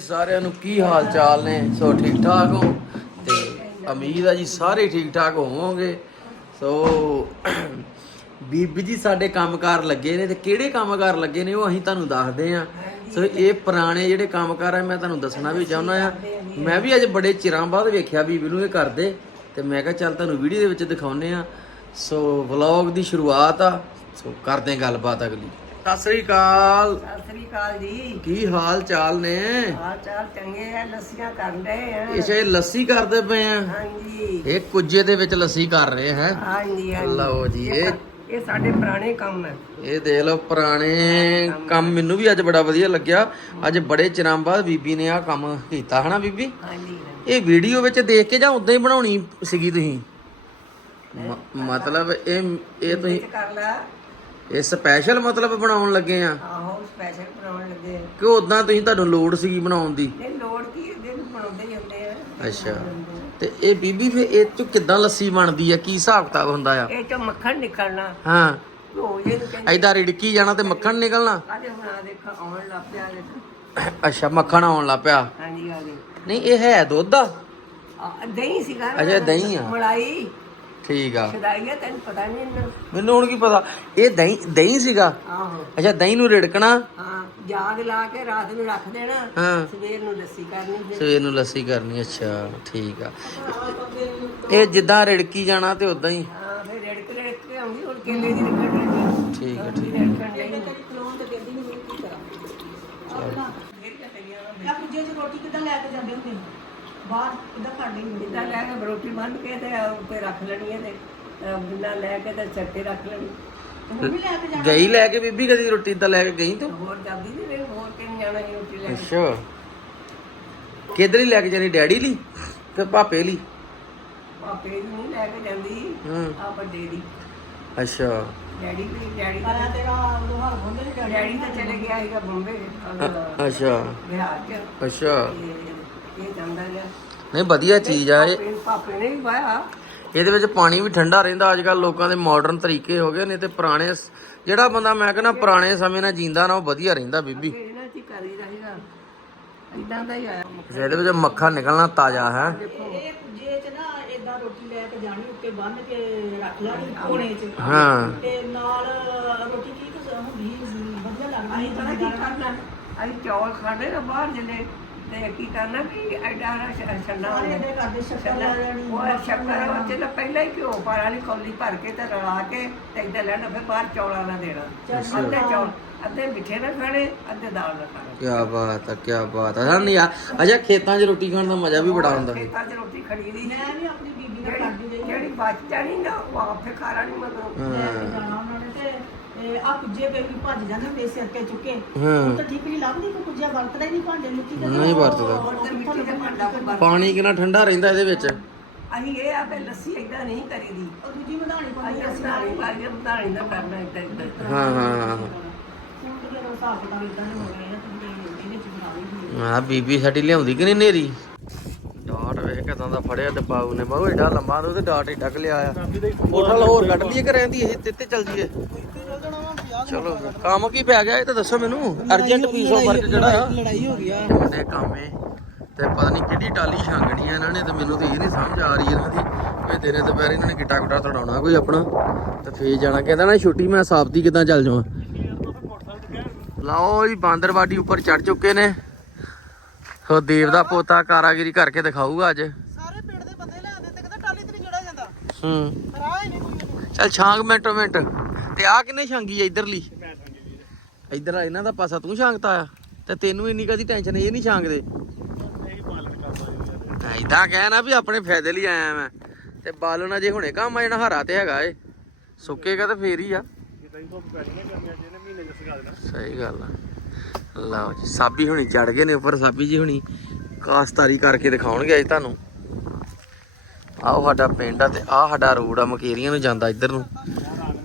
ਸਾਰਿਆਂ ਨੂੰ ਕੀ ਹਾਲ ਚਾਲ ਨੇ? ਸੋ ਠੀਕ ਠਾਕ ਹੋ? ਤੇ ਉਮੀਦ ਆ ਜੀ ਸਾਰੇ ਠੀਕ ਠਾਕ ਹੋਵੋਗੇ। ਸੋ ਬੀਬੀ ਜੀ, ਸਾਡੇ ਕੰਮਕਾਰ ਲੱਗੇ ਨੇ ਤੇ ਕਿਹੜੇ ਕੰਮਕਾਰ ਲੱਗੇ ਨੇ ਉਹ ਅਸੀਂ ਤੁਹਾਨੂੰ ਦੱਸਦੇ ਆ ਸੋ ਇਹ ਪੁਰਾਣੇ ਜਿਹੜੇ ਕੰਮਕਾਰ ਆ, ਮੈਂ ਤੁਹਾਨੂੰ ਦੱਸਣਾ ਵੀ ਚਾਹੁੰਦਾ ਆ ਮੈਂ ਵੀ ਅੱਜ ਬੜੇ ਚਿਰਾਂ ਬਾਅਦ ਵੇਖਿਆ ਬੀਬੀ ਨੂੰ ਇਹ ਕਰਦੇ ਤੇ ਮੈਂ ਕਿਹਾ ਚੱਲ ਤੁਹਾਨੂੰ ਵੀਡੀਓ ਦੇ ਵਿੱਚ ਦਿਖਾਉਨੇ ਆ ਸੋ ਵਲੌਗ ਦੀ ਸ਼ੁਰੂਆਤ ਆ। ਸੋ ਕਰਦੇ ਗੱਲਬਾਤ ਅਗਲੀ। ਸਤਿ ਸ੍ਰੀ ਅਕਾਲ। ਸਤਿ ਸ੍ਰੀ ਅਕਾਲ ਜੀ। ਕੀ ਹਾਲ ਚਾਲ ਨੇ? ਹਾਲ ਚਾਲ ਚੰਗੇ ਆ ਲੱਸੀਆਂ ਕਰਨ ਰਹੇ ਆ ਇਸੇ ਲੱਸੀ ਕਰਦੇ ਪਏ ਆ? ਹਾਂਜੀ। ਇਹ ਕੁੱਜੇ ਦੇ ਵਿੱਚ ਲੱਸੀ ਕਰ ਰਹੇ ਹੈ। ਹਾਂਜੀ ਹਾਂਜੀ। ਲਓ ਜੀ ਇਹ ਇਹ ਸਾਡੇ ਪੁਰਾਣੇ ਕੰਮ ਹੈ ਇਹ ਦੇਖ ਲਓ ਪੁਰਾਣੇ ਕੰਮ ਮੈਨੂੰ ਵੀ ਅੱਜ ਬੜਾ ਵਧੀਆ ਲੱਗਿਆ। ਅੱਜ ਬੜੇ ਚਿਰਾਂ ਬਾਅਦ ਬੀਬੀ ਨੇ ਆ ਕੰਮ ਕੀਤਾ ਹਨਾ ਬੀਬੀ? ਹਾਂਜੀ ਇਹ ਵੀਡੀਓ ਵਿੱਚ ਦੇਖ ਕੇ ਜਾਂ ਉਦਾਂ ਹੀ ਬਣਾਉਣੀ ਸੀਗੀ ਤੁਸੀਂ? ਮਤਲਬ ਇਹ ਇਹ ਤੁਸੀਂ ਕਰ ਲੈ। ਇਹ ਸਪੈਸ਼ਲ ਮਤਲਬ ਬਣਾਉਣ ਲੱਗੇ ਆ? ਆਹੋ ਸਪੈਸ਼ਲ ਬਣਾਉਣ ਲੱਗੇ ਕਿ ਉਦਾਂ ਤੁਸੀਂ ਤੁਹਾਨੂੰ ਲੋੜ ਸੀਗੀ ਬਣਾਉਣ ਦੀ? ਇਹ ਲੋੜ ਕੀ ਇਹਦੇ ਨੂੰ ਬਣਾਉਂਦੇ ਹੀ ਹੁੰਦੇ ਆ। ਅੱਛਾ। ਤੇ ਇਹ ਬੀਬੀ ਫਿਰ ਇਹ ਚ ਕਿੱਦਾਂ ਲੱਸੀ ਬਣਦੀ ਆ? ਕੀ ਹਿਸਾਬ ਕਿਤਾਬ ਹੁੰਦਾ ਆ? ਇਹ ਚੋਂ ਮੱਖਣ ਨਿਕਲਣਾ। ਹਾਂ। ਉਹ ਇਹਨੂੰ ਕਹਿੰਦੇ ਐਦਾਂ ਰਿੜਕੀ ਜਾਣਾ ਤੇ ਮੱਖਣ ਨਿਕਲਣਾ? ਆਦੇ ਹੁਣ ਆ ਦੇਖ ਆਉਣ ਲੱਗ ਪਿਆ ਦੇਖ। ਅੱਛਾ ਮੱਖਣ ਆਉਣ ਲੱਗ ਪਿਆ। ਹਾਂਜੀ ਆ ਗਏ ਨਹੀਂ ਇਹ ਹੈ ਦੁੱਧ ਆ? ਆ, ਦਹੀਂ ਸੀਗਾ ਨਾ, ਅੱਛਾ, ਦਹੀਂ ਆ। ਮਲਾਈ। ਠੀਕ ਆ। ਛਦਾਈਆ ਤੈਨੂੰ ਪਤਾ ਨਹੀਂ ਇਹਨਾਂ ਮੈਨੂੰ ਹੁਣ ਕੀ ਪਤਾ? ਇਹ ਦਹੀਂ ਦਹੀਂ ਸੀਗਾ? ਆਹੋ। ਅੱਛਾ ਦਹੀਂ ਨੂੰ ਰਿੜਕਣਾ? ਹਾਂ ਜਾਗ ਲਾ ਕੇ ਰਾਤ ਨੂੰ ਰੱਖ ਦੇਣਾ। ਹਾਂ। ਸਵੇਰ ਨੂੰ ਲੱਸੀ ਕਰਨੀ ਫਿਰ। ਸਵੇਰ ਨੂੰ ਲੱਸੀ ਕਰਨੀ ਅੱਛਾ ਠੀਕ ਆ। ਇਹ ਜਿੱਦਾਂ ਰਿੜਕੀ ਜਾਣਾ ਤੇ ਉਦਾਂ ਹੀ। ਹਾਂ ਫਿਰ ਰੜਕ ਰੜਕ ਕੇ ਆਉਂਦੀ ਹੁਣ ਕੇਲੇ ਦੀ ਰਹੀ ਠੀਕ ਆ ਠੀਕ ਰੜਕਣ ਲਈ ਕਲੋਂ ਤੇ ਕਹਿੰਦੀ ਨਹੀਂ ਮੈਂ ਕੀ ਕਰਾਂ। ਆ ਪੁੱਜੇ ਚ ਰੋਟੀ ਕਿੱਦਾਂ ਲੈ ਕੇ ਜਾਂਦੇ ਹੁੰਦੇ? ਬਾਹਰ ਕਿੱਦਾਂ ਖਾਣੀ ਹੁੰਦੀ? ਇਦਾਂ ਲੈ ਕੇ ਰੋਟੀ ਬੰਨ ਕੇ ਤੇ ਉੱਤੇ ਰੱਖ ਲੈਣੀ ਹੈ ਤੇ ਬਿੱਲਾ ਲੈ ਕੇ ਤੇ ਚੱਟੇ ਰੱਖ ਲੈਣੀ। ਉਹ ਵੀ ਲੈ ਕੇ ਜਾਣਾ ਗਈ ਲੈ ਕੇ ਬੀਬੀ ਕਦੀ ਰੋਟੀ ਤਾਂ ਲੈ ਕੇ ਗਈ ਤੂੰ? ਹੋਰ ਜਾਂਦੀ ਨਹੀਂ ਵੇ ਹੋਰ ਕਿੰਨ ਜਾਣਾ ਸੀ ਰੋਟੀ ਲੈ ਕੇ? ਅੱਛਾ। ਕਿੱਧਰ ਹੀ ਲੈ ਕੇ ਜਾਣੀ ਡੈਡੀ ਲਈ ਤੇ ਪਾਪੇ ਲਈ? ਪਾਪੇ ਦੀ ਨਹੀਂ ਲੈ ਕੇ ਜਾਂਦੀ ਹੂੰ। ਆ ਵੱਡੇ ਦੀ। ਅੱਛਾ। ਡੈਡੀ ਵੀ ਡੈਡੀ ਤਾਂ ਤੇਰਾ ਲੋਹਾ ਨੇ ਡੈਡੀ ਤਾਂ ਚਲੇ ਗਿਆ ਸੀਗਾ ਬੰਬੇ ਅੱਛਾ। ਬਿਹਾਰ ਚ। ਅੱਛਾ। ਇਹ ਜਾਂਦਾ ਰਿਹਾ ਨਹੀਂ ਵਧੀਆ ਚੀਜ਼ ਆ ਇਹ। ਪਾਪੇ ਪਾਪੇ ਨੇ ਵੀ ਵਾਇਆ। ਇਹਦੇ ਵਿੱਚ ਪਾਣੀ ਵੀ ਠੰਡਾ ਰਹਿੰਦਾ ਅੱਜ ਕੱਲ ਲੋਕਾਂ ਦੇ ਮਾਡਰਨ ਤਰੀਕੇ ਹੋ ਗਏ ਨੇ ਤੇ ਪੁਰਾਣੇ ਸ- ਜਿਹੜਾ ਬੰਦਾ ਮੈਂ ਕਹਿੰਦਾ ਪੁਰਾਣੇ ਸਮੇਂ ਨਾਲ ਜੀਂਦਾ ਨਾ ਉਹ ਵਧੀਆ ਰਹਿੰਦਾ ਬੀਬੀ। ਫਿਰ ਇਹਨਾਂ ਚ ਹੀ ਕਰੀ ਰਹੇਗਾ ਇਦਾਂ ਦਾ ਹੀ ਆਇਆ। ਇਹਦੇ ਵਿੱਚ ਮੱਖਣ ਨਿਕਲਣਾ ਤਾਜ਼ਾ ਹੈ। ਇਹ ਪੁੱਜੇ ਚ ਨਾ ਏਦਾਂ ਰੋਟੀ ਲੈ ਕੇ ਜਾਣੀ ਉੱਤੇ ਬੰਨ ਕੇ ਰੱਖ ਲੈਣੀ ਕੋਣੇ ਚ। ਹਾਂ। ਤੇ ਨਾਲ ਰੋਟੀ ਕੀ ਕੁਝ ਹੁੰਦੀ ਵਧੀਆ ਲੱਗਦੀ ਅਸੀਂ ਪਤਾ ਕੀ ਕਰਨਾ ਅਸੀਂ ਚੌਲ ਖਾਣੇ ਨਾ ਬਾਹਰ ਜਲੇ ਤੇ ਕੀ ਕਰਨਾ ਵੀ ਐਡਾ ਹਰਾ ਛੰਨਾ ਸਾਰੇ ਇਹਦੇ ਕਰਦੇ ਸ਼ੱਕਰ ਲੈ ਜਾਣੀ ਉਹ ਸ਼ੱਕਰ ਉਹ ਚ ਨਾ ਪਹਿਲਾਂ ਹੀ ਘਿਓ ਪਾ ਵਾਲੀ ਕੌਲੀ ਭਰ ਕੇ ਤੇ ਰਲਾ ਕੇ ਤੇ ਇਦਾਂ ਲੈਣਾ ਫਿਰ ਬਾਹਰ ਚੌਲਾਂ ਨਾਲ ਦੇਣਾ। ਅੱਧੇ ਚੌਲ। ਅੱਧੇ ਮਿੱਠੇ ਨਾਲ ਖਾਣੇ ਅੱਧੇ ਦਾਲ ਨਾਲ ਖਾਣੇ। ਕੀ ਬਾਤ ਹੈ ਕੀ ਬਾਤ ਹੈ ਹਾਂ ਨਹੀਂ ਆ ਅਜਾ ਖੇਤਾਂ 'ਚ ਰੋਟੀ ਖਾਣ ਦਾ ਮਜ਼ਾ ਵੀ ਬੜਾ ਆਉਂਦਾ ਹੈ ਖੇਤਾਂ 'ਚ ਰੋਟੀ ਖੜੀ ਦੀ ਮੈਂ ਵੀ ਆਪਣੀ ਬੀਬੀ ਨਾਲ ਕਰਦੀ ਜਿਹੜੀ ਰਹੀ ਜਿਹੜੀ ਬਚ ਜਾਣੀ ਨਾ ਉਹ ਆਪੇ ਖਾ ਲੈਣੀ ਮਤਲਬ ਲੈ ਕੇ ਜਾਣਾ ਉਹਨਾਂ ਨੇ ਤੇ ਇਹ ਆ ਪੁੱਜੇ ਪੇ ਵੀ ਭੱਜ ਜਾਂਦੇ ਹੁੰਦੇ ਸਿਰ ਤੇ ਚੁੱਕੇ। ਹਾਂ। ਹੁਣ ਤਾਂ ਠੀਕ ਨਹੀਂ ਲੱਭਦੀ ਕੋਈ ਪੁੱਜਿਆ ਵਰਤਦਾ ਹੀ ਨਹੀਂ ਭਾਂਡੇ ਮਿੱਟੀ ਦੇ ਨਹੀਂ ਵਰਤਦਾ। ਤੇ ਮਿੱਟੀ ਦੇ ਭਾਂਡਾ ਵਰਤ- ਪਾਣੀ ਕਿੰਨਾ ਠੰਡਾ ਰਹਿੰਦਾ ਇਹਦੇ ਵਿੱਚ। ਅਸੀਂ ਇਹ ਆਪੇ ਲੱਸੀ ਇਦਾਂ ਨਹੀਂ ਕਰੀਦੀ। ਉਹ ਦੂਜੀ ਵਧਾਣੀ ਪਾਉਂਦੀ ਅਸੀਂ ਬਣਾਣੀ ਪਾਈ ਬਣਾਣੀ ਨਾ ਕਰਨਾ ਇਦਾਂ ਇਦਾਂ ਹਾਂ ਹਾਂ ਹਾਂ। ਹੁਣ ਤੇ ਫਿਰ ਉਹ ਹਿਸਾਬ ਕਿਤਾਬ ਇਦਾਂ ਦੇ ਹੋ ਗਏ ਆ ਤੁਸੀਂ ਇਹਦੇ ਚ ਬਣਾ ਲਈ ਆ। ਬੀਬੀ ਸਾਡੀ ਲਿਆਉਂਦੀ ਕਿ ਨਹੀਂ ਨੇਰੀ? ਡਾਟ ਵੇਖ ਕਿਦਾਂ ਦਾ ਫੜਿਆ ਤੇ ਬਾਊ ਨੇ। ਬਾਊ ਏਡਾ ਲੰਮਾ ਤੇ ਉਹਦੇ ਡਾਟ ਏਡਾ ਕੁ ਲਿਆ ਆ। ਹੋਰ ਕੱਢ ਲਈਏ ਕਿ ਰਹਿੰਦੀ ਇਹ ਤੇ ਤੇ ਚੱਲ ਜੀਏ। ਚਲੋ। ਕੰਮ ਕੀ ਪੈ ਗਿਆ? ਇਹ ਤਾਂ ਦੱਸੋ ਮੈਨੂੰ। ਅਰਜੈਂਟ ਪੀਸੋ ਵਰਕ ਜਿਹੜਾ ਲੜਾਈ ਹੋ ਗਈ ਆ। ਮੁੰਡੇ ਕੰਮੇ ਤੇ ਪਤਾ ਨਹੀਂ ਕਿਹੜੀ ਟਾਲੀ ਛਾਂਗਣੀ ਆ ਇਹਨਾਂ ਨੇ ਤੇ ਮੈਨੂੰ ਤੇ ਇਹ ਨਹੀਂ ਸਮਝ ਆ ਰਹੀ ਇਹਨਾਂ ਦੀ ਵੀ ਦਿਨੇ ਦੁਪਹਿਰ ਇਹਨਾਂ ਨੇ ਗਿੱਟਾ ਗੁੱਟਾ ਤੜਾਉਣਾ ਕੋਈ ਆਪਣਾ। ਤੇ ਫੇਰ ਜਾਣਾ। ਕਹਿੰਦਾ ਨਾ ਛੁੱਟੀ ਮੈਂ ਸਾਬਤੀ ਕਿਦਾਂ ਚੱਲ ਜਾਵਾਂ? ਲਓ ਜੀ ਬਾਂਦਰਵਾੜੀ ਉੱਪਰ ਚੜ ਚੁੱਕੇ ਨੇ। ਹੋ ਦੇਵ ਦਾ ਪੋਤਾ ਕਾਰਾਗਿਰੀ ਕਰਕੇ ਦਿਖਾਊਗਾ ਅੱਜ। ਸਾਰੇ ਪਿੰਡ ਦੇ ਬੰਦੇ ਲੈ ਆਉਂਦੇ ਤੇ ਕਹਿੰਦਾ ਟਾਲੀ ਤੇ ਨਹੀਂ ਜੜਾ ਜਾਂਦਾ। ਹੂੰ। ਰਾਹ ਹੀ ਨਹੀਂ ਕੋਈ ਚੱਲ ਛਾਂਗ ਮਿੰਟੋ ਮਿੰਟ। ਤੇ ਆ ਕਿੰਨੇ ਛਾਂਗੀ ਆ ਇਧਰਲੀ? ਇਧਰ ਆ ਇਹਨਾਂ ਦਾ ਪਾਸਾ ਤੂੰ ਛਾਂਗਤਾ ਆ? ਤੇ ਤੈਨੂੰ ਇੰਨੀ ਕਦੀ ਟੈਨਸ਼ਨ ਇਹ ਨਹੀਂ ਛਾਂਗਦੇ? ਐਦਾਂ ਕਹਿ ਵੀ ਆਪਣੇ ਫਾਇਦੇ ਲਈ ਆਇਆ ਮੈਂ। ਤੇ ਬਾਲਣਾ ਜੇ ਹੁਣੇ ਕੰਮ ਆ ਜਾਣਾ ਹਰਾ ਤੇ ਹੈਗਾ ਏ। ਸੁੱਕੇਗਾ ਤੇ ਫੇਰ ਹੀ ਆ। ਸਹੀ ਗੱਲ ਆ। ਲਓ ਜੀ, ਸਾਬੀ ਹੁਣੀ ਚੜ ਗਏ ਨੇ ਉੱਪਰ, ਸਾਬੀ ਜੀ ਹੁਣੀ ਕਾਸਤਾਰੀ ਕਰਕੇ ਦਿਖਾਉਣਗੇ ਅੱਜ ਤੁਹਾਨੂੰ। ਆਹ ਸਾਡਾ ਪਿੰਡ ਆ ਤੇ ਆਹ ਸਾਡਾ ਰੋਡ ਆ, ਮਕੇਰੀਆਂ ਨੂੰ ਜਾਂਦਾ ਇੱਧਰ ਨੂੰ।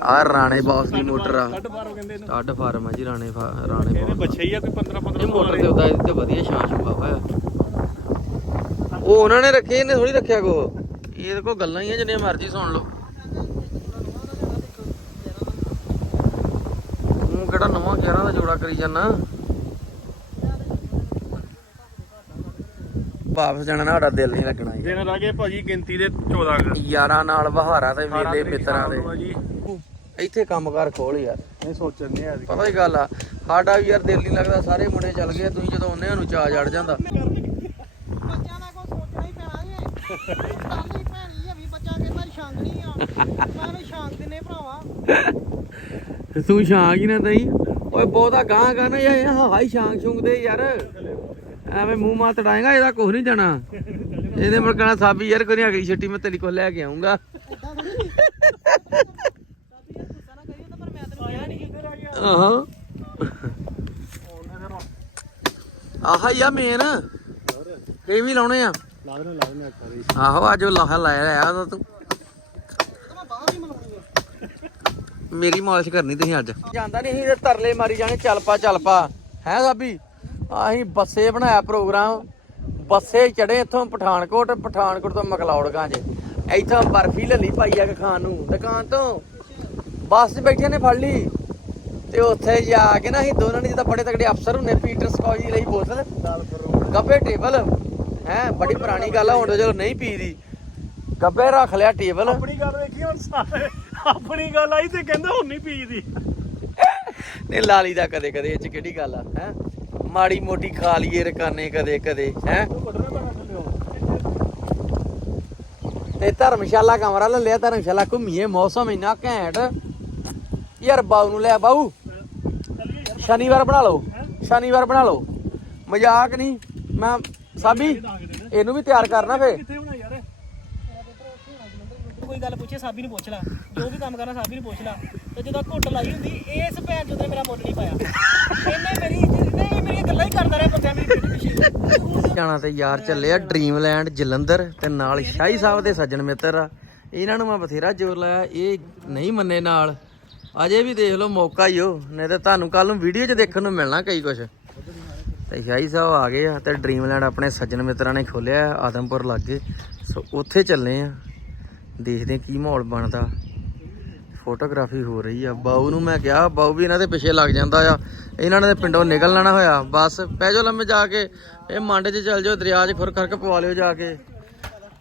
ਆਹ ਰਾਣੇ ਬਾਸ ਦੀ ਮੋਟਰ ਆ। ਟੱਡ ਫਾਰਮ ਆ ਜੀ ਰਾਣੇ ਫਾ- ਰਾਣੇ ਬਾਸ ਬੱਚੇ ਹੀ ਆ ਕੋਈ 15 15 ਇਹ ਮੋਟਰ ਤੇ ਉਹਦਾ ਇਹਦੇ ਤੇ ਵਧੀਆ ਛਾਂ ਛੁਪਾ ਹੋਇਆ। ਉਹ ਉਹਨਾਂ ਨੇ ਰੱਖੇ ਇਹਨੇ ਥੋੜੀ ਰੱਖਿਆ ਕੋ। ਇਹਦੇ ਕੋ ਗੱਲਾਂ ਹੀ ਆ ਜਿੰਨੀਆਂ ਮਰਜ਼ੀ ਸੁਣ ਲਓ। ਤੂੰ ਕਿਹੜਾ ਨਵਾਂ ਗਿਆਰਾਂ ਦਾ ਜੋੜਾ ਕਰੀ ਜਾਣਾ ਵਾਪਸ ਜਾਣਾ ਨਾ ਸਾਡਾ ਦਿਲ ਨਹੀਂ ਲੱਗਣਾ ਜੀ। ਦਿਨ ਰਹਿ ਗਏ ਭਾਜੀ ਗਿਣਤੀ ਦੇ 14 ਕੁ। ਯਾਰਾਂ ਨਾਲ ਬਹਾਰਾ ਤੇ ਮੇਲੇ ਮਿੱਤਰਾਂ ਆ ਦੇ। ਜੀ। ਇੱਥੇ ਕੰਮਕਾਰ ਖੋਲ ਯਾਰ। ਇਹ ਸੋਚਣ ਨੇ ਆ ਪਤਾ ਹੀ ਗੱਲ ਆ ਸਾਡਾ ਵੀ ਯਾਰ ਦਿਲ ਨਹੀਂ ਲੱਗਦਾ ਸਾਰੇ ਮੁੰਡੇ ਚੱਲ ਗਏ ਤੁਸੀਂ ਜਦੋਂ ਉਹਨੇ ਨੂੰ ਚਾਹ ਜੜ ਜਾਂਦਾ। ਬੱਚਿਆਂ ਦਾ ਕੋਈ ਸੋਚਣਾ ਹੀ ਪੈਣਾ ਜੇ। ਕੱਲ ਹੀ ਭੈਣੀ ਆ ਵੀ ਬੱਚਾ ਕੇ ਭਾਈ ਸ਼ਾਂਗਣੀ ਆ। ਮੈਂ ਵੀ ਸ਼ਾਂਗ ਦਿਨੇ ਭਰਾਵਾ। ਤੂੰ ਸ਼ਾਂਗ ਹੀ ਨਾ ਦਈ। ਓਏ ਬਹੁਤਾ ਗਾਂ ਗਾ ਨਾ ਇਹ ਹਾਈ ਸ਼ਾਂਗ ਸ਼ੁੰਗ ਦੇ ਯਾਰ। ਐਵੇਂ ਮੂੰਹ ਮਾ ਤੜਾਏਗਾ ਇਹਦਾ ਕੁਝ ਨਹੀਂ ਜਾਣਾ। ਇਹਦੇ ਮਰਕਣਾ ਸਾਬੀ ਯਾਰ ਕੋਈ ਨਹੀਂ ਅਗਲੀ ਛੁੱਟੀ ਮੈਂ ਤੇਰੀ ਕੋਲ ਲੈ ਕੇ ਆਉਂਗਾ ਆਹਾਂ। ਆਹਾ ਯਾ ਮੇਨ ਇਹ ਵੀ ਲਾਉਣੇ ਆ। ਲਾ ਦੇਣਾ ਲਾ ਆਹੋ, ਅੱਜ ਉਹ ਲਾਹਾ ਲਾਇਆ ਆ ਤਾਂ ਤੂੰ। ਮੇਰੀ ਮਾਲਿਸ਼ ਕਰਨੀ ਤੁਸੀਂ ਅੱਜ। ਜਾਂਦਾ ਨਹੀਂ ਤੇ ਤਰਲੇ ਮਾਰੀ ਜਾਣੇ, ਚੱਲ ਪਾ ਚੱਲ ਪਾ। ਹੈ ਸਾਬੀ? ਅਸੀਂ ਬੱਸੇ ਬਣਾਇਆ ਪ੍ਰੋਗਰਾਮ। ਬੱਸੇ ਚੜੇ ਇੱਥੋਂ ਪਠਾਨਕੋਟ ਪਠਾਨਕੋਟ ਤੋਂ ਮਕਲੌੜਗੰਜ ਇੱਥੋਂ ਬਰਫੀ ਲੱਲੀ ਪਾਈ ਆ ਖਾਣ ਨੂੰ, ਦੁਕਾਨ ਤੋਂ। ਬੱਸ 'ਚ ਬੈਠੇ ਨੇ ਫੜ ਲਈ। ਤੇ ਉੱਥੇ ਜਾ ਕੇ ਨਾ ਅਸੀਂ ਦੋਨਾਂ ਨੇ ਜਿੱਦਾਂ ਬੜੇ ਤਗੜੇ ਅਫਸਰ ਹੁੰਦੇ ਪੀਟਰ ਸਕੌਚ ਦੀ ਲਈ ਬੋਤਲ ਗੱਬੇ ਟੇਬਲ। ਹੈ ਬੜੀ ਪੁਰਾਣੀ ਗੱਲ ਆ ਹੁਣ ਚਲੋ ਨਹੀਂ ਪੀਦੀ। ਗੱਬੇ ਰੱਖ ਲਿਆ ਟੇਬਲ। ਆਪਣੀ ਗੱਲ ਵੇਖੀ ਹੁਣ ਸਾਰੇ। ਆਪਣੀ ਗੱਲ ਆਈ ਤੇ ਕਹਿੰਦਾ ਹੁਣ ਨਹੀਂ ਪੀਦੀ। ਨੇ ਲਾਲੀ ਦਾ ਕਦੇ ਕਦੇ ਇਹ ਚ ਕਿਹੜੀ ਗੱਲ ਆ? ਹੈ? ਮਾੜੀ ਮੋਟੀ ਖਾ ਲਈਏ ਰਕਾਨੇ ਕਦੇ ਕਦੇ ਹੈ? ਤੇ ਧਰਮਸ਼ਾਲਾ ਕਮਰਾ ਲੈ ਲਿਆ ਧਰਮਸ਼ਾਲਾ ਘੁੰਮੀਏ ਮੌਸਮ ਇੰਨਾ ਘੈਂਟ। ਯਾਰ ਬਾਊ ਨੂੰ ਲੈ ਬਾਊ। ਸ਼ਨੀਵਾਰ ਬਣਾ ਲਓ। ਸ਼ਨੀਵਾਰ ਬਣਾ ਲਓ। ਮਜ਼ਾਕ ਨਹੀਂ। ਮੈਂ ਸਾਬੀ ਇਹਨੂੰ ਵੀ ਤਿਆਰ ਕਰਨਾ ਫੇ ਕੋਈ ਗੱਲ ਪੁੱਛੇ ਸਾਬੀ ਨੂੰ ਪੁੱਛ ਲੈ। ਜੋ ਵੀ ਕੰਮ ਕਰਨਾ ਸਾਬੀ ਨੂੰ ਪੁੱਛ ਲੈ। ਤੇ ਜਦੋਂ ਘੁੱਟ ਲਾਈ ਹੁੰਦੀ ਇਸ ਭੈਣ ਚੋਦ ਨੇ ਮੇਰਾ ਮੁੱਲ ਨਹੀਂ ਪਾਇਆ। ਇਹਨੇ ਮੇਰੀ ਇਹਨੇ ਵੀ ਮੇਰੀਆਂ ਗੱਲਾਂ ਹੀ ਕਰਦਾ ਰਿਹਾ ਬੰਦਿਆਂ ਮੇਰੀ ਪਿੱਠ ਪਿੱਛੇ। ਜਾਣਾ ਤੇ ਯਾਰ ਚੱਲੇ ਆ ਡ੍ਰੀਮਲੈਂਡ ਜਲੰਧਰ ਤੇ ਨਾਲ ਸ਼ਾਹੀ ਸਾਹਿਬ ਦੇ ਸੱਜਣ ਮਿੱਤਰ ਆ। ਇਹਨਾਂ ਨੂੰ ਮੈਂ ਬਥੇਰਾ ਜ਼ੋਰ ਲਾਇਆ। ਇਹ ਨਹੀਂ ਮੰਨੇ ਨਾਲ। ਅਜੇ ਵੀ ਦੇਖ ਲਓ ਮੌਕਾ ਹੀ ਹੋ ਨਹੀਂ ਤੇ ਤੁਹਾਨੂੰ ਕੱਲ ਨੂੰ ਵੀਡੀਓ 'ਚ ਦੇਖਣ ਨੂੰ ਮਿਲਣਾ ਕਈ ਕੁਝ ਤੇ ਸ਼ਾਹੀ ਸਾਹਿਬ ਆ ਗਏ ਆ ਤੇ ਡ੍ਰੀਮਲੈਂਡ ਆਪਣੇ ਸੱਜਣ ਮਿੱਤਰਾਂ ਨੇ ਖੋਲਿਆ ਆਦਮਪੁਰ ਲਾਗੇ। ਸੋ ਉੱਥੇ ਚੱਲੇ ਆ। ਦੇਖਦੇ ਕੀ ਮਾਹੌਲ ਬਣਦਾ। ਫੋਟੋਗ੍ਰਾਫੀ ਹੋ ਰਹੀ ਆ। ਬਾਊ ਨੂੰ ਮੈਂ ਕਿਹਾ, ਬਾਊ ਵੀ ਇਹਨਾਂ ਦੇ ਪਿੱਛੇ ਲੱਗ ਜਾਂਦਾ ਆ। ਇਹਨਾਂ ਨੇ ਤੇ ਪਿੰਡੋਂ ਨਿਕਲ ਲੈਣਾ ਹੋਇਆ। ਬਸ ਪੈ ਜਾਓ ਲੰਮੇ ਜਾ ਕੇ। ਇਹ ਮੰਡ 'ਚ ਚੱਲ ਜਾਓ, ਦਰਿਆ 'ਚ ਖੁਰ ਖਰਕ ਪਵਾ ਲਿਓ ਜਾ ਕੇ।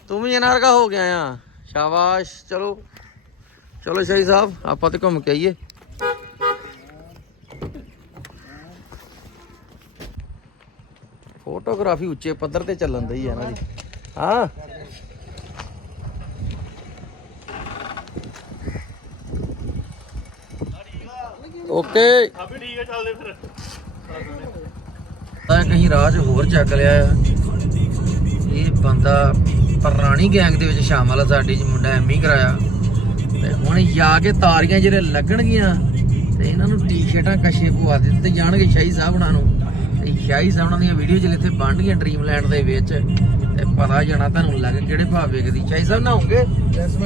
ਤੂੰ ਵੀ ਇਹਨਾਂ ਵਰਗਾ ਹੋ ਗਿਆ ਆ। ਸ਼ਾਬਾਸ਼। ਚਲੋ। ਚਲੋ ਸ਼ਾਹੀ ਸਾਹਿਬ, ਆਪਾਂ ਤੇ ਘੁੰਮ ਕੇ ਆਈਏ। ਫੋਟੋਗ੍ਰਾਫੀ ਉੱਚੇ ਪੱਧਰ ਤੇ ਚੱਲਣ ਦਈ ਹੈ ਨਾ ਜੀ। ਹਾਂ। ਓਕੇ। ਆ ਠੀਕ ਹੈ ਚੱਲਦੇ ਫਿਰ ਤਾਂ ਕਹੀਂ ਰਾਜ ਹੋਰ ਚੱਕ ਲਿਆ ਇਹ ਬੰਦਾ ਪੁਰਾਣੀ ਗੈਂਗ ਦੇ ਵਿੱਚ ਸ਼ਾਮਲ ਆ, ਸਾਡੀ ਚ ਮੁੰਡਾ ਐਮੀ ਕਰਾਇਆ। ਤੇ ਹੁਣ ਜਾ ਕੇ ਤਾਰੀਆਂ ਜਿਹੜੇ ਲੱਗਣਗੀਆਂ ਤੇ ਇਹਨਾਂ ਨੂੰ ਟੀ-ਸ਼ਰਟਾਂ ਕਸ਼ੇ ਪਵਾ ਦਿੱਤੇ ਜਾਣਗੇ ਸ਼ਾਹੀ ਸਾਹਿਬਾਂ ਨੂੰ। ਤੇ ਸ਼ਾਹੀ ਸਾਹਿਬਾਂ ਦੀਆਂ ਵੀਡੀਓ ਜਿਹੜੇ ਇੱਥੇ ਬਣਨਗੀਆਂ ਡ੍ਰੀਮਲੈਂਡ ਦੇ ਵਿੱਚ ਤੇ ਪਤਾ ਜਾਣਾ ਤੁਹਾਨੂੰ ਲੱਗ ਕਿਹੜੇ ਭਾਅ ਵੇਖਦੀ। ਸ਼ਾਹੀ ਸਾਹਿਬ ਨਾ ਹੋਗੇ?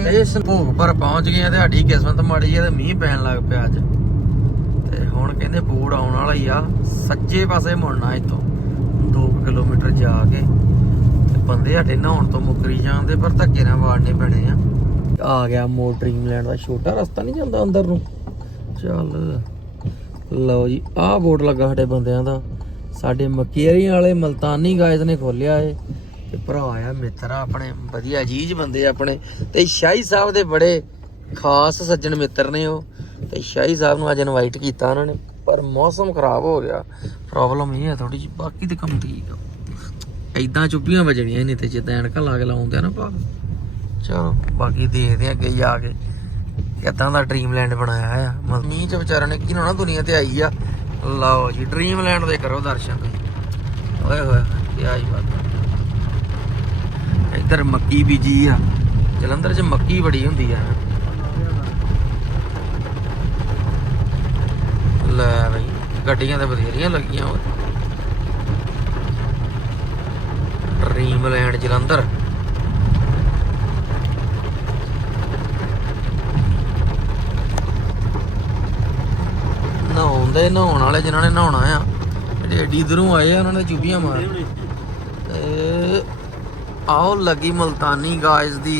ਤੇ ਸੰਭੋਗ ਪਰ ਪਹੁੰਚ ਗਏ ਆ ਤੇ ਸਾਡੀ ਕਿਸਮਤ ਮਾੜੀ ਹੈ ਤੇ ਮੀਂਹ ਪੈਣ ਲੱਗ ਪਿਆ ਅੱਜ। ਤੇ ਹੁਣ ਕਹਿੰਦੇ ਬੂੜ ਆਉਣ ਵਾਲਾ ਹੀ ਆ ਸੱਜੇ ਪਾਸੇ ਮੁੜਨਾ ਇੱਥੋਂ। 2 ਕਿਲੋਮੀਟਰ ਜਾ ਕੇ। ਤੇ ਬੰਦੇ ਸਾਡੇ ਨਹਾਉਣ ਤੋਂ ਮੁਕਰੀ ਜਾਂਦੇ ਪਰ ਧੱਕੇ ਨਾਲ ਵਾੜਨੇ ਪੈਣੇ ਆ। ਆ ਗਿਆ ਮੋਰ ਡ੍ਰੀਮਲੈਂਡ ਦਾ ਛੋਟਾ ਰਸਤਾ ਨਹੀਂ ਜਾਂਦਾ ਅੰਦਰ ਨੂੰ। ਚੱਲ, ਲਓ ਜੀ, ਆਹ ਬੋਰਡ ਲੱਗਾ ਸਾਡੇ ਬੰਦਿਆਂ ਦਾ। ਸਾਡੇ ਮਕੇਰੀਆਂ ਵਾਲੇ ਮਲਤਾਨੀ ਗਾਇਜ਼ ਨੇ ਖੋਲਿਆ ਏ। ਤੇ ਭਰਾ ਆ ਮਿੱਤਰ ਆ ਆਪਣੇ, ਵਧੀਆ ਅਜੀਜ਼ ਬੰਦੇ ਆ ਆਪਣੇ। ਤੇ ਸ਼ਾਹੀ ਸਾਹਿਬ ਦੇ ਬੜੇ ਖਾਸ ਸੱਜਣ ਮਿੱਤਰ ਨੇ ਉਹ। ਤੇ ਸ਼ਾਹੀ ਸਾਹਿਬ ਨੂੰ ਅੱਜ ਇਨਵਾਈਟ ਕੀਤਾ ਉਹਨਾਂ ਨੇ। ਪਰ ਮੌਸਮ ਖਰਾਬ ਹੋ ਗਿਆ। ਪ੍ਰੋਬਲਮ ਇਹ ਹੈ ਥੋੜੀ ਜਿਹੀ, ਬਾਕੀ ਤੇ ਕੰਮ ਠੀਕ ਆ। ਐਦਾਂ ਚੁੱਪੀਆਂ ਵਜਣੀਆਂ ਨਹੀਂ ਤੇ ਜਿੱਦਾਂ ਐਨਕਾਂ ਲਾ ਕੇ ਲਾਉਂਦੇ ਆ ਨਾ ਪਾ ਚਲੋ, ਬਾਕੀ ਦੇਖਦੇ ਆ ਅੱਗੇ ਜਾ ਕੇ ਕਿਦਾਂ ਦਾ ਡ੍ਰੀਮਲੈਂਡ ਬਣਾਇਆ ਆ ਮੀਂਹ ਚ ਵਿਚਾਰਿਆਂ ਨੇ ਕੀ ਨਾ ਦੁਨੀਆ ਤੇ ਆਈ ਆ। ਲਓ ਜੀ ਡ੍ਰੀਮਲੈਂਡ ਦੇ ਕਰੋ ਦਰਸ਼ਨ ਤੁਸੀਂ। ਓਏ ਹੋਏ ਕੀ ਆਈ ਬਾਤ। ਇੱਧਰ ਮੱਕੀ ਬੀਜੀ ਆ। ਜਲੰਧਰ 'ਚ ਮੱਕੀ ਬੜੀ ਹੁੰਦੀ ਆ। ਲੈ ਬਈ, ਗੱਡੀਆਂ ਤੇ ਬਥੇਰੀਆਂ ਲੱਗੀਆਂ। ਉਹ ਡ੍ਰੀਮਲੈਂਡ ਜਲੰਧਰ। ਨਹਾਉਂਦੇ ਨਹਾਉਣ ਵਾਲੇ ਜਿਨ੍ਹਾਂ ਨੇ ਨਹਾਉਣਾ ਆ ਜਿਹੜੇ ਏਡੀ ਦੂਰੋਂ ਆਏ ਆ ਉਹਨਾਂ ਨੇ ਚੁੱਭੀਆਂ ਮਾਰ ਤੇ ਆਓ ਲੱਗੀ ਮਲਤਾਨੀ ਗਾਇਜ਼ ਦੀ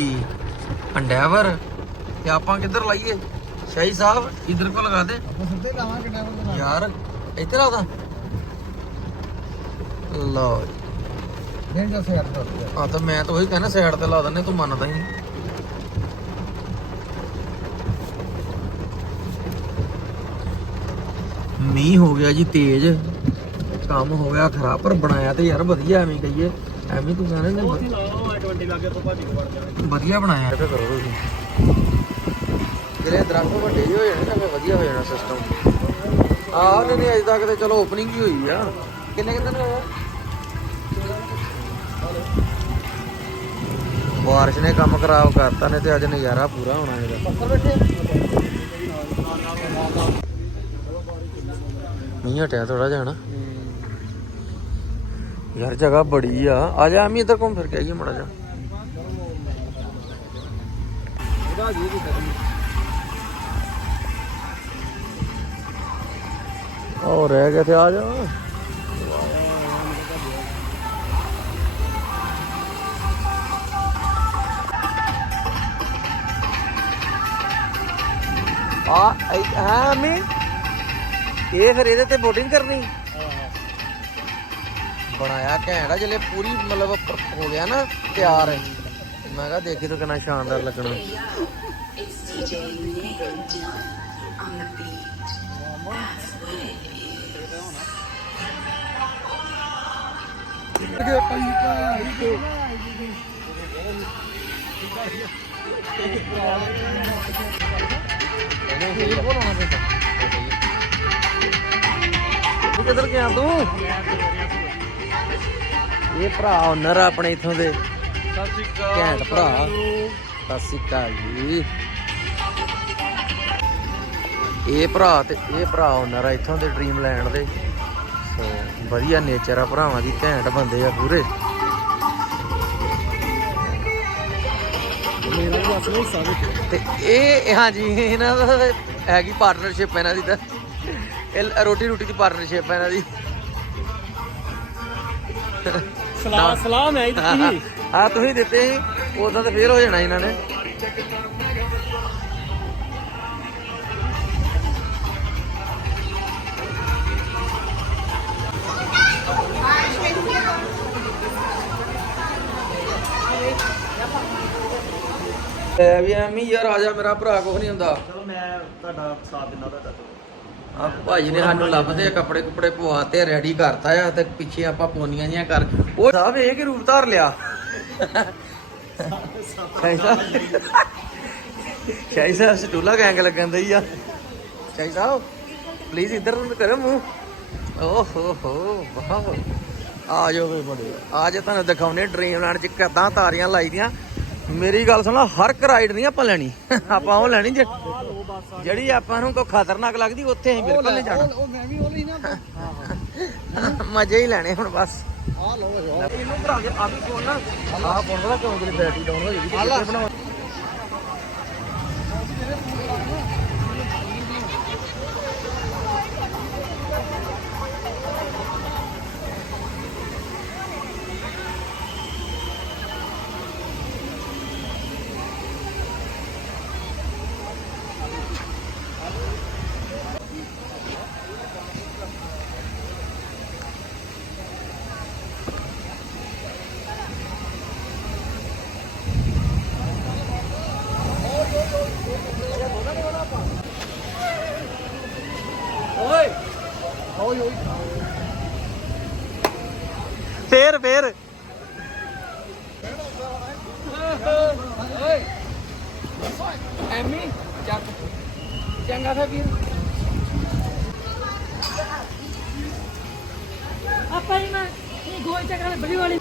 ਅੰਡੈਵਰ ਤੇ ਆਪਾਂ ਕਿੱਧਰ ਲਾਈਏ? ਸ਼ਾਹੀ ਸਾਹਿਬ ਇਧਰ ਕੋ ਲਗਾ ਦੇ। ਆਪਾਂ ਸਿੱਧੇ ਲਾਵਾਂਗੇ ਡੈਵਲ ਯਾਰ ਇੱਥੇ ਲਾਦਾ ਲਓ ਜੀ। ਨਹੀਂ ਜੋ ਸਿਰ ਤੋਂ ਆ ਤਾਂ ਮੈਂ ਤਾਂ ਉਹੀ ਕਹਿੰਦਾ ਸਾਈਡ ਤੇ ਲਾ ਦਿੰਨੇ ਤੂੰ ਮੰਨਦਾ ਹੀ ਨਹੀਂ। ਮੀਂਹ ਹੋ ਗਿਆ ਜੀ ਤੇਜ਼। ਕੰਮ ਹੋ ਗਿਆ ਖਰਾਬ ਪਰ ਬਣਾਇਆ ਤੇ ਯਾਰ ਵਧੀਆ ਐਵੇਂ ਕਹੀਏ। ਐਵੇਂ ਤੂੰ ਕਹਿੰਦਾ ਨੇ ਅਸੀਂ ਲਾਓ 20 ਲੱਗੇ ਤੋਂ ਭਾਜੀ ਨੂੰ ਵੜ ਜਾਣਾ ਵਧੀਆ ਬਣਾਇਆ। ਇਹ ਕਰੋ ਤੁਸੀਂ। ਜਿਹੜੇ ਦਰਖਤ ਵੱਡੇ ਜਿਹੇ ਹੋ ਜਾਣੇ ਨਾ ਫਿਰ ਵਧੀਆ ਹੋ ਜਾਣਾ ਸਿਸਟਮ ਆਹ ਨਹੀਂ ਅਜੇ ਤੱਕ ਤੇ ਚਲੋ ਓਪਨਿੰਗ ਹੀ ਹੋਈ ਆ। ਕਿੰਨੇ ਕਿੰਨੇ ਦਿਨ ਹੋਇਆ ਬਾਰਿਸ਼ ਨੇ ਕੰਮ ਖਰਾਬ ਕਰਤਾ ਨੇ ਤੇ ਅੱਜ ਨਜ਼ਾਰਾ ਪੂਰਾ ਹੋਣਾ ਇਹਦਾ। ਨਹੀਂ ਹਟਿਆ ਥੋੜਾ ਜਿਹਾ ਨਾ। ਯਾਰ ਜਗ੍ਹਾ ਬੜੀ ਆ। ਆ ਜਾ ਅਮੀ ਇੱਧਰ ਘੁੰਮ ਫਿਰ ਕੇ ਆਈਏ ਮੜਾ ਜਾ ਉਹ ਰਹਿ ਗਿਆ ਤੇ ਆ ਜਾ। ਆ ਹਾਂ ਅਮੀ? ਇਹ ਫਿਰ ਇਹਦੇ ਤੇ ਬੋਟਿੰਗ ਕਰਨੀ। ਬਣਾਇਆ ਘੈਂਟ ਜਲੇ ਪੂਰੀ ਮਤਲਬ ਹੋ ਗਿਆ ਨਾ ਤਿਆਰ। ਹੈ ਮੈਂ ਕਿਹਾ ਦੇਖੀ ਤੂੰ ਕਿੰਨਾ ਸ਼ਾਨਦਾਰ ਲੱਗਣਾ। ਤੂੰ ਕਿੱਧਰ ਗਿਆ ਤੂੰ? ਇਹ ਭਰਾ ਓਨਰ ਆ ਆਪਣੇ ਇਥੋਂ ਦੇ। ਘੈਂਟ ਭਰਾ। ਸਤਿ ਸ਼੍ਰੀ ਅਕਾਲ ਜੀ। ਇਹ ਭਰਾ ਤੇ ਇਹ ਭਰਾ ਓਨਰ ਆ ਇਥੋਂ ਦੇ ਡ੍ਰੀਮ ਲੈਂਡ ਦੇ। ਸੋ ਵਧੀਆ ਨੇਚਰ ਆ ਭਰਾਵਾਂ ਦੀ, ਘੈਂਟ ਬੰਦੇ ਆ ਪੂਰੇ। ਤੇ ਇਹ, ਹਾਂਜੀ, ਇਹਨਾਂ ਦਾ ਹੈਗੀ ਪਾਰਟਨਰਸ਼ਿਪ ਇਹਨਾਂ ਦੀ ਤਾਂ। ਇਹ ਰੋਟੀ ਰੋਟੀ ਦੀ ਪਾਰਟਨਰਸ਼ਿਪ ਇਹਨਾਂ ਦੀ। ਸਲਾਹ ਸਲਾਹ ਮੈਂ ਹੀ ਦਿੱਤੀ ਹਾਂ ਤੁਸੀਂ ਦਿੱਤੇ ਸੀ। ਉਦੋਂ ਤਾਂ ਫੇਰ ਹੋ ਜਾਣਾ ਇਹਨਾਂ ਨੇ। ਐ ਵੀ ਐਵੇਂ ਹੀ ਯਾਰ ਆ ਜਾ ਮੇਰਾ ਭਰਾ ਕੁਝ ਨਹੀਂ ਹੁੰਦਾ। ਚਲੋ ਮੈਂ ਤੁਹਾਡਾ ਸਾਥ ਦਿੰਦਾ ਤੁਹਾਡਾ। ਆ ਭਾਜੀ ਨੇ ਸਾਨੂੰ ਲੱਭਦੇ ਕੱਪੜੇ ਕੁਪੜੇ ਪਵਾਤੇ ਰੈਡੀ ਕਰਤਾ ਆ ਤੇ ਪਿੱਛੇ ਆਪਾਂ ਪੋਨੀਆਂ ਜੀਆਂ ਕਰ ਉਹ ਸਾਹਿਬ ਇਹ ਕਿ ਰੂਪ ਧਾਰ ਲਿਆ। ਸ਼ਾਹੀ ਸਾਹਿਬ। ਸ਼ਾਹੀ ਸਾਹਿਬ, ਸਟੂਲਾ ਗੈਂਗ ਲੱਗਣ ਦਈ ਆ। ਸ਼ਾਹੀ ਸਾਹਿਬ ਪਲੀਜ਼ ਇੱਧਰ ਨੂੰ ਕਰੋ ਮੂੰਹ। ਓ ਹੋ ਹੋ ਵਾਹ। ਆ ਜਾਓ ਵੇ ਬੜੇ ਆ ਤੁਹਾਨੂੰ ਦਿਖਾਉਨੇ ਡ੍ਰੀਮਲੈਂਡ ਚ ਕਿੱਦਾਂ ਤਾਰੀਆਂ ਲਾਈਦੀਆਂ ਮੇਰੀ ਗੱਲ ਸੁਣੋ ਹਰ ਇੱਕ ਰਾਈਡ ਨਹੀਂ ਆਪਾਂ ਲੈਣੀ। ਆਪਾਂ ਉਹ ਲੈਣੀ ਜੇ ਜਿਹੜੀ ਆਪਾਂ ਨੂੰ ਕੋਈ ਖਤਰਨਾਕ ਲੱਗਦੀ ਉੱਥੇ ਅਸੀਂ ਬਿਲਕੁਲ ਨਹੀਂ ਜਾਣਾ। ਉਹ ਮੈਂ ਵੀ ਉਹ ਲਈ ਨਾ। ਮਜ਼ੇ ਹੀ ਲੈਣੇ ਹੁਣ ਬਸ। ਆ ਲਓ ਲਓ ਇਹਨੂੰ ਭਰਾ ਕੇ ਆ ਵੀ ਫੋਨ ਨਾ। ਆ ਫੋਨ ਦਾ ਕਿਉਂ ਜਿਹੜੀ ਬੈਟਰੀ ਡਾਊਨ ਹੋ ਜਾਊਗੀ ਤੇ ਕਿੱਥੇ ਬਣਾਉਣਾ ਫੇਰ ਓਏ ਐਮੀ ਚੱਕ ਚੰਗਾ ਫੇ ਵੀਰ ਆਪਾਂ ਜੀ ਮੈਂ ਇਹ ਗੋਲ ਚੱਕਰ ਵਾਲੀ ਬੜੀ ਵਾਲੀ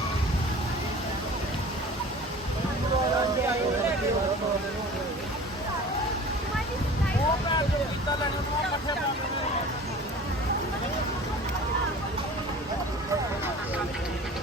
Thank you.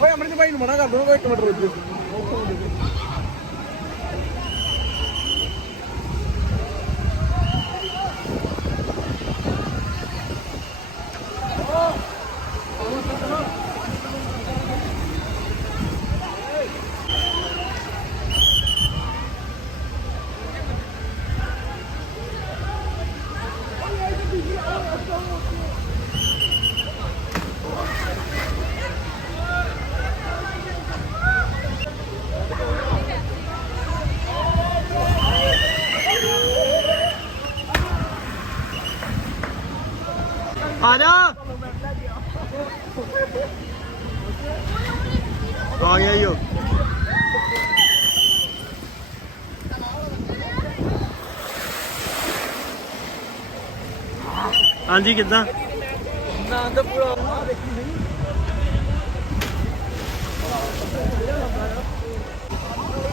ਓਏ ਅਮਰਿਤ ਭਾਈ ਨੂੰ ਮਨਾ ਕਰ ਦੋ ਇੱਕ ਮਿੰਟ ਰੁਕ ਜਾਓ ਆ ਜਾ ਆ ਗਿਆ ਈਓ ਹਾਂਜੀ ਕਿੱਦਾਂ ਆਨੰਦਪੁਰਾ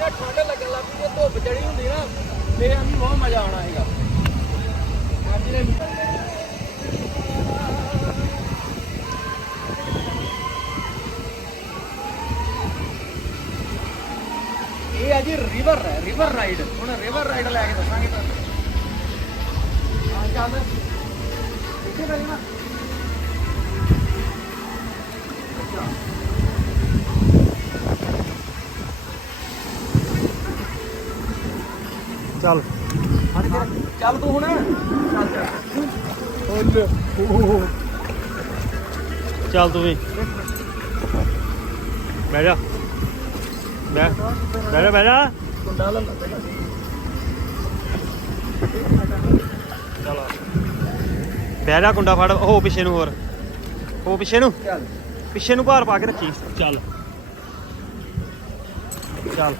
ਠੰਡ ਲੱਗਣ ਲੱਗ ਪਈ ਜੇ ਧੁੱਪ ਚੜੀ ਹੁੰਦੀ ਨਾ ਮੇਰੇ ਅੰਦਰ ਬਹੁਤ ਮਜ਼ਾ ਆਉਣਾ ਹੈਗਾ ਅੱਜ ਨੇ ਇਹ ਆ ਜੀ ਰਿਵਰ ਹੈ ਰਿਵਰ ਰਾਈਡ ਹੁਣ ਰਿਵਰ ਰਾਈਡ ਲੈ ਕੇ ਦੱਸਾਂਗੇ ਤੁਹਾਨੂੰ। ਆ ਚੱਲ। ਇੱਥੇ ਬੈਠਣਾ ਚੱਲ। ਚੱਲ। ਤੂੰ ਹੁਣ। ਚੱਲ ਚੱਲ। ਚੱਲ ਤੂੰ ਵੀ। ਬਹਿ ਜਾ। ਬਹਿ ਜਾ ਬਹਿ ਜਾ ਕੁੰਡਾ ਲੈ ਪਹਿਲਾਂ ਚੱਲ ਆ। ਬਹਿ ਜਾ ਕੁੰਡਾ ਫੜ ਹੋ ਪਿੱਛੇ ਨੂੰ ਹੋਰ। ਹੋ ਪਿੱਛੇ ਨੂੰ। ਚੱਲ। ਪਿੱਛੇ ਨੂੰ ਭਾਰ ਪਾ ਕੇ ਰੱਖੀ। ਚੱਲ। ਚੱਲ।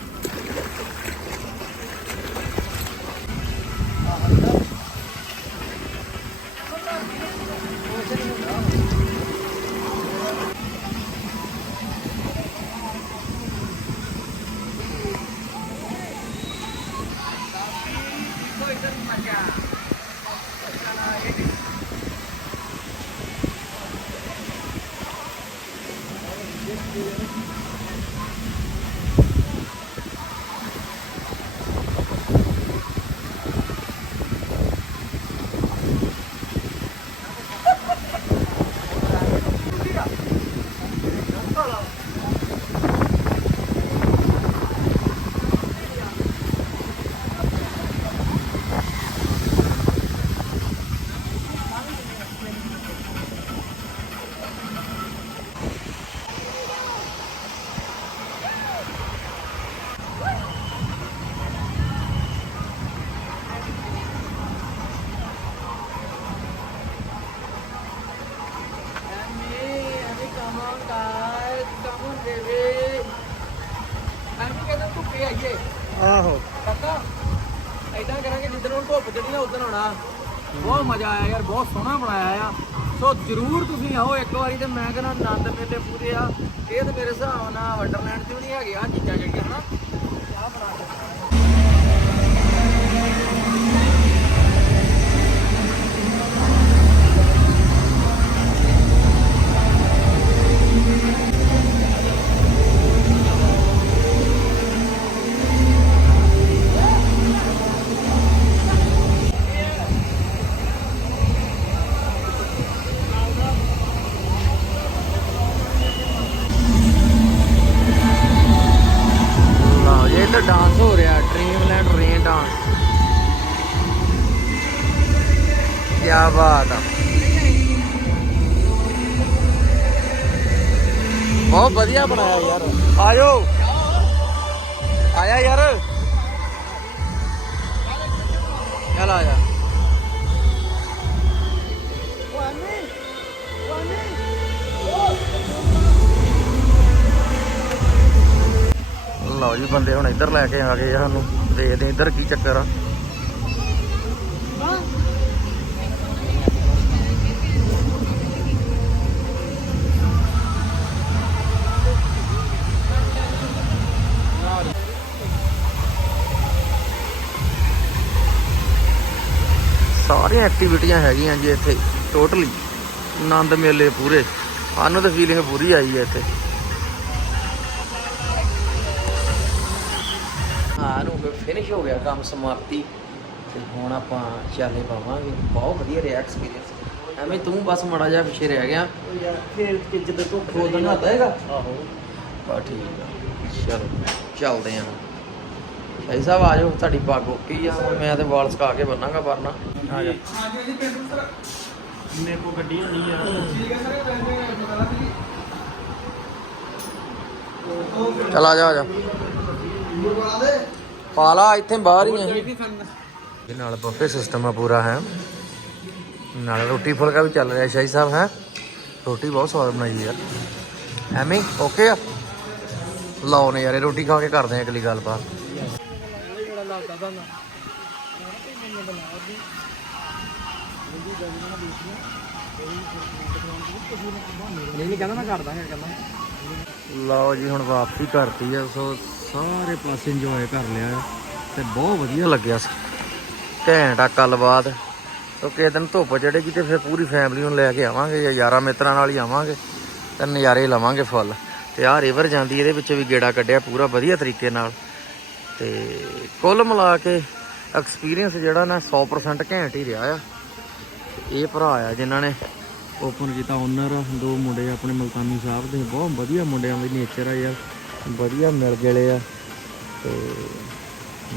ਸੋ ਜਰੂਰ ਤੁਸੀਂ ਆਓ, ਇੱਕ ਵਾਰੀ ਤੇ ਮੈਂ ਕਹਿੰਦਾ ਆਨੰਦ ਮੇਲੇ ਪੂਰੇ ਆ। ਇਹ ਤੇ ਮੇਰੇ ਹਿਸਾਬ ਨਾਲ ਵੰਡਰਲੈਂਡ 'ਚ ਵੀ ਨਹੀਂ ਹੈਗੇ ਆ ਚੀਜ਼ਾਂ ਜਿਹੜੀਆਂ, ਹਨਾ? ਲੈ ਕੇ ਆ ਗਏ ਆ ਸਾਨੂੰ, ਦੇਖਦੇ ਇੱਧਰ ਕੀ ਚੱਕਰ ਆ। ਸਾਰੀਆਂ ਐਕਟੀਵਿਟੀਆਂ ਹੈਗੀਆਂ ਜੀ ਇੱਥੇ ਟੋਟਲੀ ਆਨੰਦ ਮੇਲੇ ਪੂਰੇ। ਸਾਨੂੰ ਤਾਂ ਫੀਲਿੰਗ ਪੂਰੀ ਆਈ ਹੈ ਇੱਥੇ। ਹਾਂ ਨੂੰ ਫਿਨਿਸ਼ ਹੋ ਗਿਆ ਕੰਮ ਸਮਾਪਤੀ। ਤੇ ਹੁਣ ਆਪਾਂ ਚਾਲੇ ਪਾਵਾਂਗੇ। ਬਹੁਤ ਵਧੀਆ ਰਿਹਾ ਐਕਸਪੀਰੀਅੰਸ ਐਵੇਂ ਤੂੰ ਬਸ ਮੜਾ ਜਾ ਪਿੱਛੇ ਰਹਿ ਗਿਆ। ਫੇਰ ਕਿ ਜਦੋਂ ਕੋ ਆਹੋ। ਬਾ ਠੀਕ ਆ। ਚਲੋ ਚੱਲਦੇ ਆਂ। ਭਾਈ ਸਾਹਿਬ ਆ ਜਾਓ। ਤੁਹਾਡੀ ਪੱਗ ਓਕੇ ਆ। ਹੁਣ ਮੈਂ ਤੇ ਵਾਲ ਸਕਾ ਕੇ ਬੰਨਾਂਗਾ ਪਰਨਾ। ਆ ਜਾ। ਮੇਰੇ ਕੋ ਗੱਡੀ ਨਹੀਂ ਆ? ਚਲ ਆ ਜਾ ਆ ਜਾ। ਪਾ ਲਾ ਇੱਥੇ ਬਾਹਰ ਹੀ ਆ। ਇਹ ਨਾਲ ਬੱਫੇ ਸਿਸਟਮ ਆ ਪੂਰਾ ਹੈ। ਨਾਲ ਰੋਟੀ ਫੁਲਕਾ ਵੀ ਚੱਲ ਰਿਹਾ ਸ਼ਾਹੀ ਸਾਹਿਬ ਹੈ। ਰੋਟੀ ਬਹੁਤ ਸਵਾਦ ਬਣਾਈ ਯਾਰ ਐਵੇਂ ਓਕੇ ਆ? ਲਾਓ ਨੇ ਯਾਰ ਇਹ ਰੋਟੀ ਖਾ ਕੇ ਕਰਦੇ ਆ ਅਗਲੀ ਗੱਲਬਾਤ ਨਹੀਂ ਨਹੀਂ ਕਹਿੰਦਾ ਮੈਂ ਕਰਦਾ ਕਹਿੰਦਾ। ਲਓ ਜੀ ਹੁਣ ਵਾਪਸੀ ਕਰਤੀ ਆ ਸੋ ਸਾਰੇ ਪਾਸੇ ਇੰਜੋਏ ਕਰ ਲਿਆ ਆ ਤੇ ਬਹੁਤ ਵਧੀਆ ਲੱਗਿਆ ਘੈਂਟ ਆ ਗੱਲਬਾਤ ਸੋ ਕਿਸੇ ਦਿਨ ਧੁੱਪ ਚੜੇਗੀ ਤੇ ਫਿਰ ਪੂਰੀ ਫੈਮਿਲੀ ਨੂੰ ਲੈ ਕੇ ਆਵਾਂਗੇ ਜਾਂ ਯਾਰਾਂ ਮਿੱਤਰਾਂ ਨਾਲ ਹੀ ਆਵਾਂਗੇ ਤੇ ਨਜ਼ਾਰੇ ਲਵਾਂਗੇ ਫੁੱਲ। ਤੇ ਆਹ ਰਿਵਰ ਜਾਂਦੀ ਇਹਦੇ ਵਿੱਚ ਵੀ ਗੇੜਾ ਕੱਢਿਆ ਪੂਰਾ ਵਧੀਆ ਤਰੀਕੇ ਨਾਲ। ਤੇ ਕੁੱਲ ਮਿਲਾ ਕੇ ਐਕਸਪੀਰੀਅੰਸ ਜਿਹੜਾ ਨਾ 100% ਘੈਂਟ ਹੀ ਰਿਹਾ ਆ। ਤੇ ਇਹ ਭਰਾ ਆ ਜਿਨ੍ਹਾਂ ਨੇ ਓਪਨ ਕੀਤਾ ਓਨਰ ਦੋ ਮੁੰਡੇ ਆਪਣੇ ਮਲਤਾਨੀ ਸਾਹਿਬ ਦੇ। ਬਹੁਤ ਵਧੀਆ ਮੁੰਡਿਆਂ ਦੀ ਨੇਚਰ ਆ ਯਾਰ। ਵਧੀਆ ਮਿਲ ਗਏ ਆ ਤੇ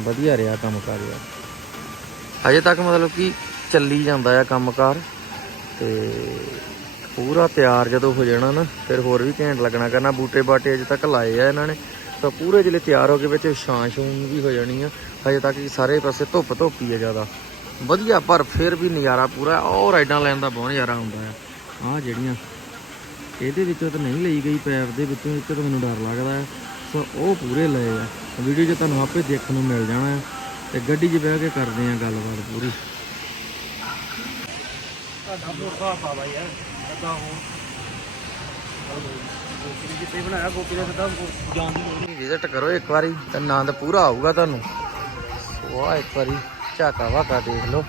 ਵਧੀਆ ਰਿਹਾ ਕੰਮਕਾਰ ਯਾਰ। ਅਜੇ ਤੱਕ ਮਤਲਬ ਕਿ ਚੱਲੀ ਜਾਂਦਾ ਆ ਕੰਮਕਾਰ ਤੇ ਪੂਰਾ ਤਿਆਰ ਜਦੋਂ ਹੋ ਜਾਣਾ ਨਾ, ਫਿਰ ਹੋਰ ਵੀ ਘੈਂਟ ਲੱਗਣਾ ਕਰਨਾ। ਬੂਟੇ ਬਾਟੇ ਅਜੇ ਤੱਕ ਲਾਏ ਆ ਇਹਨਾਂ ਨੇ, ਤਾਂ ਪੂਰੇ ਜਿਹੜੇ ਤਿਆਰ ਹੋ ਕੇ ਵਿੱਚ ਛਾਂ ਛੂੰ ਵੀ ਹੋ ਜਾਣੀ ਆ। ਹਜੇ ਤੱਕ ਸਾਰੇ ਪਾਸੇ ਧੁੱਪ ਧੁੱਪੀ ਆ ਜ਼ਿਆਦਾ। ਵਧੀਆ, ਪਰ ਫਿਰ ਵੀ ਨਜ਼ਾਰਾ ਪੂਰਾ, ਔਰ ਰਾਈਡਾਂ ਲੈਣ ਦਾ ਬਹੁਤ ਨਜ਼ਾਰਾ ਹੁੰਦਾ ਆ। ਆਹ ਜਿਹੜੀਆਂ ਇਹਦੇ ਵਿੱਚੋਂ ਤਾਂ ਨਹੀਂ ਲਈ ਗਈ ਪੈਰ ਦੇ ਵਿੱਚੋਂ ਇੱਕ ਤਾਂ ਮੈਨੂੰ ਡਰ ਲੱਗਦਾ ਸੋ ਉਹ ਪੂਰੇ ਲਏ ਆ। ਵੀਡੀਓ 'ਚ ਤੁਹਾਨੂੰ ਆਪੇ ਦੇਖਣ ਨੂੰ ਮਿਲ ਜਾਣਾ ਤੇ ਗੱਡੀ 'ਚ ਬਹਿ ਕੇ ਕਰਦੇ ਆ ਗੱਲਬਾਤ ਪੂਰੀ। ਤੁਹਾਡਾ ਮੋਖਾ ਪਾਵਾ ਯਾਰ ਅੱਦਾ ਹੋ। ਜਿੱਤੇ ਬਣਾਇਆ ਗੋਪੀ ਦਾ ਸਿੱਧਾ ਜਾਣ ਦੀ ਲੋੜ ਵਿਜ਼ਿਟ ਕਰੋ ਇੱਕ ਵਾਰੀ ਤੇ ਆਨੰਦ ਪੂਰਾ ਆਊਗਾ ਤੁਹਾਨੂੰ। ਸੋ ਆ ਇੱਕ ਵਾਰੀ ਝਾਕਾ ਵਾਕਾ ਦੇਖ ਲਓ।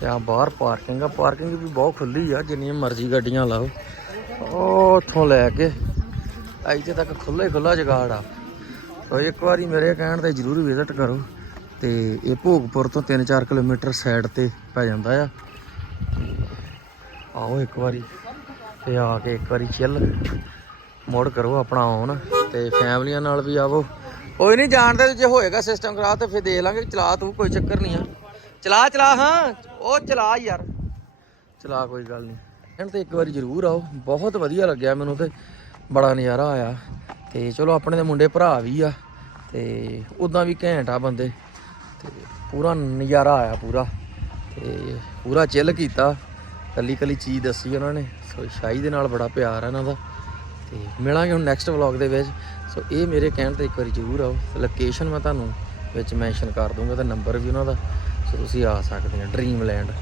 ਤੇ ਆ ਬਾਹਰ ਪਾਰਕਿੰਗ ਆ, ਪਾਰਕਿੰਗ ਵੀ ਬਹੁਤ ਖੁੱਲੀ ਆ, ਜਿੰਨੀਆਂ ਮਰਜ਼ੀ ਗੱਡੀਆਂ ਲਾਓ। ਉਹ ਉੱਥੋਂ ਲੈ ਕੇ, ਇੱਥੇ ਤੱਕ ਖੁੱਲਾ ਹੀ ਖੁੱਲਾ ਜਗਾੜ ਆ। ਸੋ ਇੱਕ ਵਾਰੀ ਮੇਰੇ ਕਹਿਣ ਤੇ ਜਰੂਰ ਵਿਜ਼ਿਟ ਕਰੋ, ਤੇ ਇਹ ਭੋਗਪੁਰ ਤੋਂ 3-4 ਕਿਲੋਮੀਟਰ ਸਾਈਡ ਤੇ ਪੈ ਜਾਂਦਾ ਆ। ਆਓ ਇੱਕ ਵਾਰੀ, ਤੇ ਆ ਕੇ ਇੱਕ ਵਾਰੀ ਚਿੱਲ ਮੋੜ ਕਰੋ ਆਪਣਾ ਆਉਣ ਤੇ ਫੈਮਲੀਆਂ ਨਾਲ ਵੀ ਆਵੋ। ਕੋਈ ਨਹੀਂ ਜਾਣਦੇ ਜੇ ਹੋਏਗਾ ਸਿਸਟਮ ਖਰਾਬ, ਤੇ ਫਿਰ ਦੇਖ ਲਾਂਗੇ ਚਲਾ ਤੂੰ, ਕੋਈ ਚੱਕਰ ਨਹੀਂ ਆ। ਚਲਾ ਚਲਾ, ਹਾਂ। ਉਹ ਚਲਾ ਯਾਰ। ਚਲਾ, ਕੋਈ ਗੱਲ ਨਹੀਂ ਇਹਨਾਂ ਤੇ ਇੱਕ ਵਾਰੀ ਜ਼ਰੂਰ ਆਓ। ਬਹੁਤ ਵਧੀਆ ਲੱਗਿਆ ਮੈਨੂੰ ਤੇ। ਬੜਾ ਨਜ਼ਾਰਾ ਆਇਆ। ਤੇ ਚਲੋ, ਆਪਣੇ ਦੇ ਮੁੰਡੇ ਭਰਾ ਵੀ ਆ। ਤੇ ਉਦਾਂ ਵੀ ਘੈਂਟ ਆ ਬੰਦੇ। ਤੇ ਪੂਰਾ ਨਜ਼ਾਰਾ ਆਇਆ ਪੂਰਾ। ਤੇ ਪੂਰਾ ਚਿੱਲ ਕੀਤਾ। ਕੱਲੀ ਕੱਲੀ ਚੀਜ਼ ਦੱਸੀ ਉਹਨਾਂ ਨੇ। ਸੋ, ਸ਼ਾਹੀ ਦੇ ਨਾਲ ਬੜਾ ਪਿਆਰ ਆ ਇਹਨਾਂ ਦਾ। ਤੇ ਮਿਲਾਂਗੇ ਹੁਣ ਨੈਕਸਟ ਵਲੌਗ ਦੇ ਵਿੱਚ। ਸੋ, ਇਹ ਮੇਰੇ ਕਹਿਣ ਤੇ ਇੱਕ ਵਾਰੀ ਜ਼ਰੂਰ ਆਓ। ਲੋਕੇਸ਼ਨ ਮੈਂ ਤੁਹਾਨੂੰ ਵਿੱਚ ਮੈਂਸ਼ਨ ਕਰ ਦੂੰਗਾ ਤੇ ਨੰਬਰ ਵੀ ਉਹਨਾਂ ਦਾ। ਸੋ ਤੁਸੀਂ ਆ ਸਕਦੇ ਆ ਡ੍ਰੀਮਲੈਂਡ